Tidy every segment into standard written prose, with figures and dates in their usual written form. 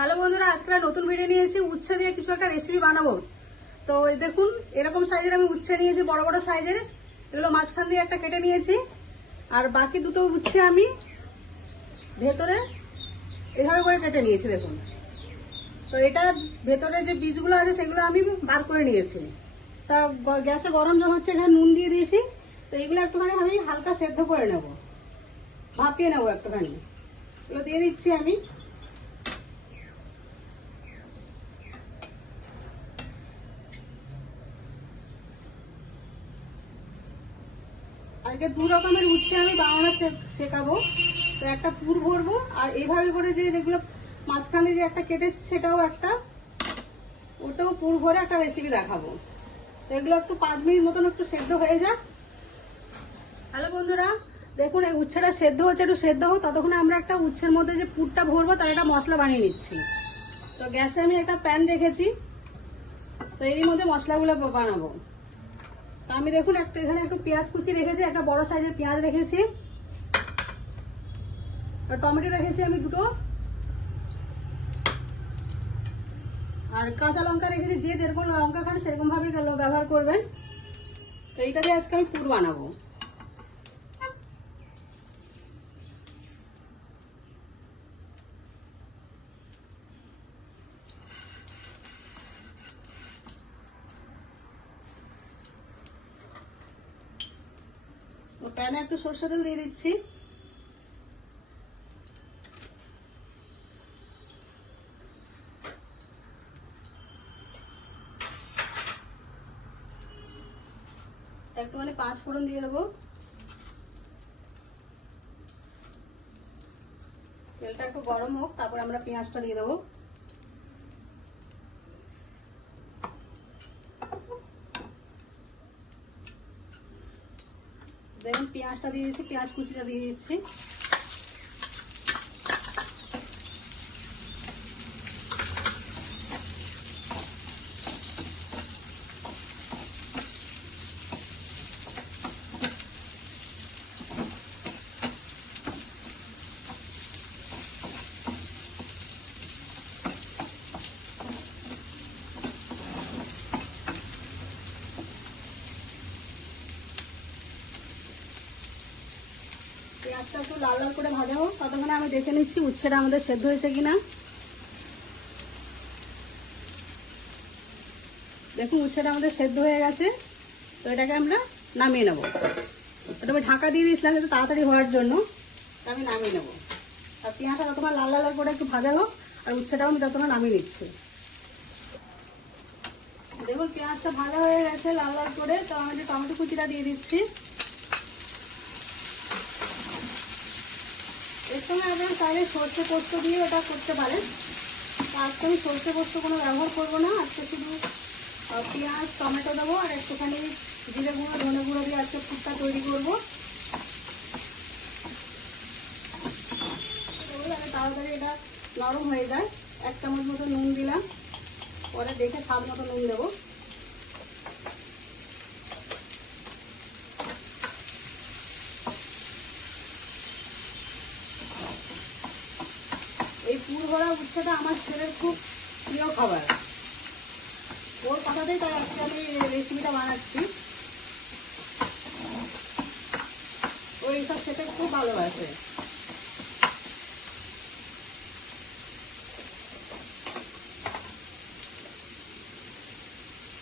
Hello বন্ধুরা, আজকে নতুন ভিডিও নিয়েছি। উচ্ছে দিয়ে কিছু একটা রেসিপি বানাবো। তো দেখুন, এরকম সাইজের আমি উচ্ছে নিয়েছি, বড় বড় সাইজের। এগুলো মাঝখান দিয়ে একটা কেটে নিয়েছি, আর বাকি দুটো উচ্ছে আমি ভেতরে এভাবে করে কেটে নিয়েছি। দেখুন, তো এটা ভেতরে যে বীজগুলো আছে সেগুলো আমি বার করে নিয়েছি। তা গ্যাসে গরম জল হচ্ছে, এখানে নুন দিয়ে দিয়েছি। তো এগুলো একটুখানি আমি হালকা সেদ্ধ করে নেব, ভাপিয়ে নেবো একটুখানি। এগুলো দিয়ে দিচ্ছি আমি। আজকে দু রকমের উচ্ছে আমি বানানো শেখাবো। তো একটা পুর ভরবো, আর এইভাবে করে যেগুলো মাঝখানে যে একটা কেটেছি সেটাও একটা, ওটাও পুর ভরে একটা রেসিপি দেখাবো। তো এগুলো একটু 5 মিনিট মতন একটু সেদ্ধ হয়ে যাক। হ্যালো বন্ধুরা, দেখুন এই উচ্ছেটা সেদ্ধ হচ্ছে, একটু সেদ্ধ হোক। ততক্ষণে আমরা একটা উচ্ছের মধ্যে যে পুরটা ভরবো তার একটা মশলা বানিয়ে নিচ্ছি। তো গ্যাসে আমি একটা প্যান রেখেছি, তো এর মধ্যে মশলাগুলো বানাবো। তো আমি দেখুন এখানে একটু পেঁয়াজ কুচি রেখেছি, একটা বড় সাইজের পেঁয়াজ রেখেছি, আর টমেটো রেখেছি আমি দুটো, আর কাঁচা লঙ্কা রেখেছি। যে যেরকম লঙ্কা খান সেরকম ভাবে ব্যবহার করবেন। তো এইটা দিয়ে আজকে আমি পুর বানাবো। তো প্যানে একটু সরষে তেল দিয়ে দিচ্ছি। একটুখানি 5 ফোড়ন দিয়ে দেবো। তেলটা একটু গরম হোক, তারপরে আমরা পেঁয়াজটা দিয়ে দেবো। দেখুন পেঁয়াজটা দিয়ে দিচ্ছি, পেঁয়াজ কুচিটা দিয়ে দিচ্ছি। পেঁয়াজটা একটু লাল লাল করে ভাজা হোক, ততক্ষণে আমি দেখে নিচ্ছি উচ্ছেটা আমাদের সেদ্ধ হয়েছে কিনা। দেখুন উচ্ছেটা আমাদের সেদ্ধ হয়ে গেছে। তো এটাকে আমরা নামিয়ে নেবো। এটা আমি ঢাকা দিয়ে দিয়েছিলাম কিন্তু তাড়াতাড়ি হওয়ার জন্য, আমি নামিয়ে নেবো। আর পেঁয়াজটা যতক্ষণ লাল লাল করে একটু ভাজা হোক, আর উচ্ছেটাও আমি ততক্ষণ নামিয়ে নিচ্ছি। দেখুন পেঁয়াজটা ভাজা হয়ে গেছে লাল লাল করে। তো আমি যে টমেটো কুচিটা দিয়ে দিচ্ছি। এর সঙ্গে আপনারা চাইলে সর্ষে পোস্ত দিয়ে ওটা করতে পারেন। তো আজকে আমি সর্ষে পোস্ত কোনো ব্যবহার করবো না। আজকে শুধু পেঁয়াজ টমেটো দেবো, আর একটুখানি জিরে গুঁড়ো ধনে গুঁড়ো দিয়ে আজকে পুরটা তৈরি করবো। তাড়াতাড়ি এটা নরম হয়ে যায়। 1 চামচ মতো নুন দিলাম, পরে দেখে স্বাদ মতো নুন দেবো। এই পুর ভরা উচ্ছেটা আমার ছেলের খুব প্রিয় খাবার। ওর কথাতেই তাই আজকে আমি রেসিপিটা বানাচ্ছি। ও এইসব খেতে খুব ভালোবাসে।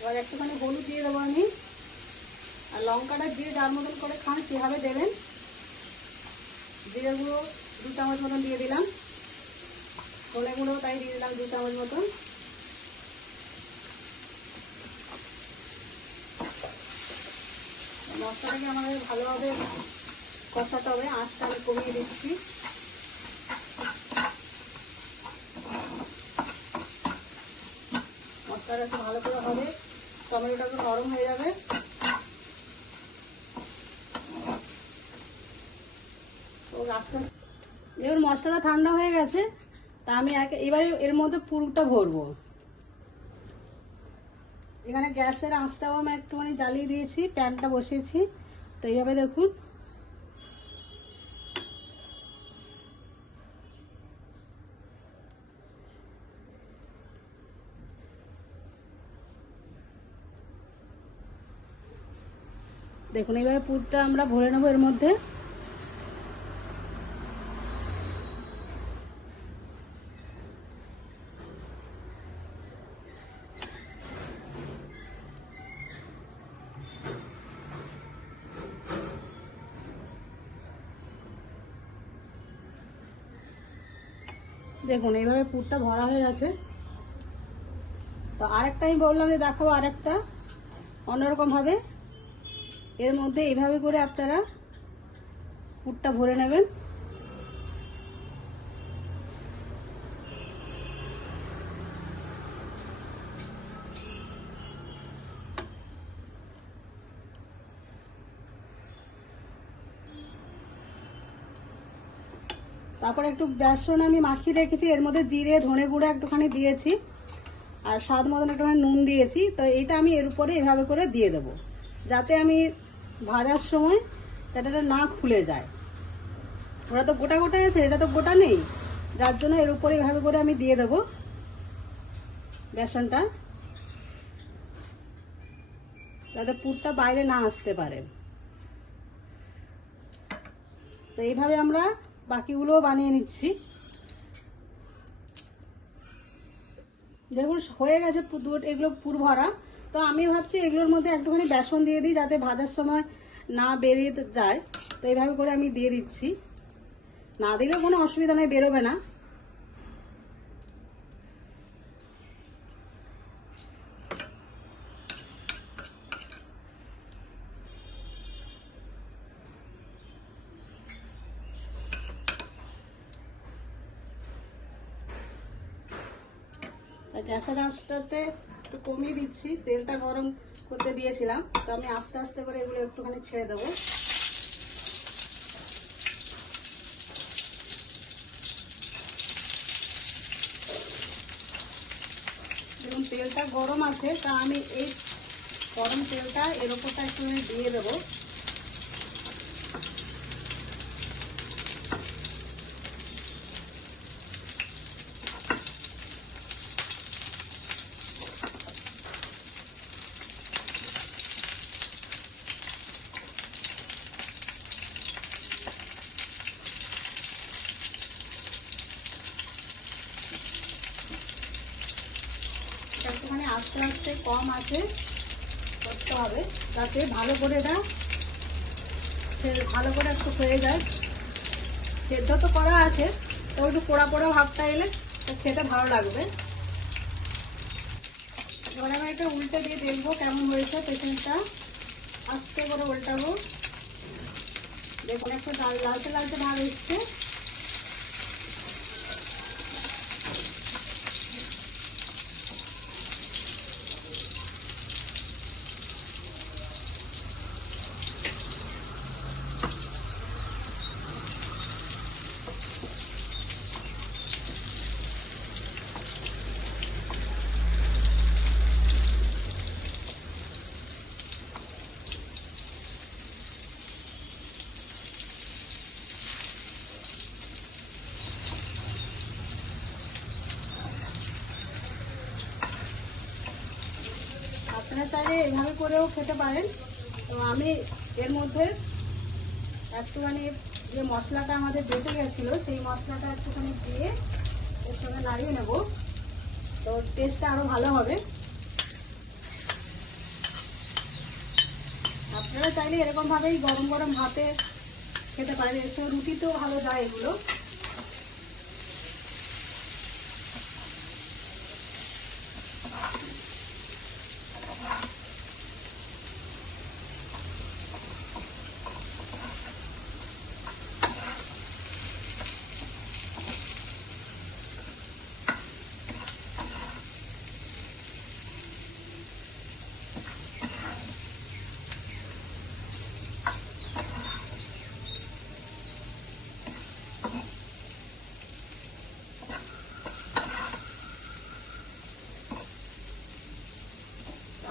এবার একটুখানি হলুদ দিয়ে দেবো আমি। আর লঙ্কাটা যে যার মতন করে খান সেভাবে দেবেন। জিরে গুঁড়ো 2 চামচ মতন দিয়ে দিলাম, ধনে গুঁড়ো তাই দিয়ে দিলাম 2 চামচ মতন। মশলাটাকে আমাদের ভালোভাবে কষাতে হবে, আঁচটা আমি কমিয়ে দিচ্ছি। মশলাটা একটু ভালো করে হবে, টমেটোটা একটু নরম হয়ে যাবে। তো আস্তে আস্তে দেখুন মশলাটা ঠান্ডা হয়ে গেছে। তা আমি এবারে এর মধ্যে পুরটা ভরবো। এখানে গ্যাসের আঁচটাও আমি একটুখানি জ্বালিয়ে দিয়েছি, প্যানটা বসিয়েছি। তো এইভাবে দেখুন দেখুন এইভাবে পুরটা আমরা ভরে নেবো এর মধ্যে। দেখুন এইভাবে পুরটা ভরা হয়ে গেছে। তো আরেকটা আমি বললাম যে দেখাবো, আরেকটা অন্যরকম ভাবে। এর মধ্যে এইভাবে করে আপনারা পুরটা ভরে নেবেন। তারপরে একটু বেসন আমি মাখিয়ে রেখেছি, এর মধ্যে জিরে ধনে গুঁড়ো একটুখানি দিয়েছি, আর স্বাদ মতন একটুখানি নুন দিয়েছি। তো এইটা আমি এর উপরে এভাবে করে দিয়ে দেবো, যাতে আমি ভাজার সময় এটা না খুলে যায়। ওটা তো গোটা গোটা আছে, এটা তো গোটা নেই, যার জন্য এর উপরে এভাবে করে আমি দিয়ে দেবো বেসনটা, যাতে পুরটা বাইরে না আসতে পারে। তো এইভাবে আমরা বাকিগুলোও বানিয়ে নিচ্ছি। দেখুন হয়ে গেছে এগুলো পুর ভরা। তো আমি ভাবছি এগুলোর মধ্যে একটুখানি বেসন দিয়ে দিই, যাতে ভাজার সময় না বেরিয়ে যায়। তো এইভাবে করে আমি দিয়ে দিচ্ছি, না দিলেও কোনো অসুবিধা নেই, বেরোবে না। গ্যাসের আঁচটাতে একটু কমিয়ে দিচ্ছি, তেলটা গরম করতে দিয়েছিলাম। তো আমি আস্তে আস্তে করে এগুলো একটুখানি ছেড়ে দেবো। দেখুন তেলটা গরম আছে, তা আমি এই গরম তেলটা এর ওপরটা একটুখানি দিয়ে দেবো। একটুখানি আস্তে আস্তে কম আছে করতে হবে, যাতে ভালো করে এটা ভালো করে একটু হয়ে যায়। সেদ্ধ তো করা আছে, তো একটু পোড়া পোড়া ভাবটা এলে তো খেতে ভালো লাগবে। এবার আমি এটা উল্টে দিয়ে দেখবো কেমন হয়েছে পেছনটা। আস্তে করে উল্টাবো। দেখুন একটা লালচে লালচে ভাব এসছে। আপনারা চাইলে এইভাবে করেও খেতে পারেন। তো আমি এর মধ্যে একটুখানি যে মশলাটা আমাদের বেঁচে গেছিলো, সেই মশলাটা একটুখানি দিয়ে এর সঙ্গে নাড়িয়ে নেব, তো টেস্টটা আরো ভালো হবে। আপনারা চাইলে এরকম ভাবেই গরম গরম ভাতে খেতে পারেন, এর সঙ্গে রুটিতেও ভালো যায় এগুলো।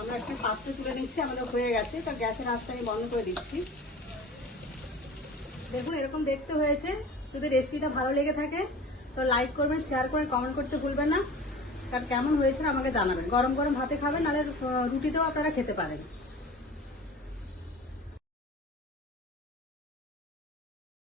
আমরা একটা পাত্রে তুলে নিচ্ছি, আমাদের হয়ে গেছে। তো গ্যাসের আঁচটা আমি বন্ধ করে দিচ্ছি। দেখুন এরকম দেখতে হয়েছে। যদি রেসিপিটা ভালো লেগে থাকে তো লাইক করবেন, শেয়ার করে কমেন্ট করতে ভুলবেন না। কারণ কেমন হয়েছে আমাকে জানাবেন। গরম গরম ভাতে খাবেন, নাহলে রুটিতেও আপনারা খেতে পারেন।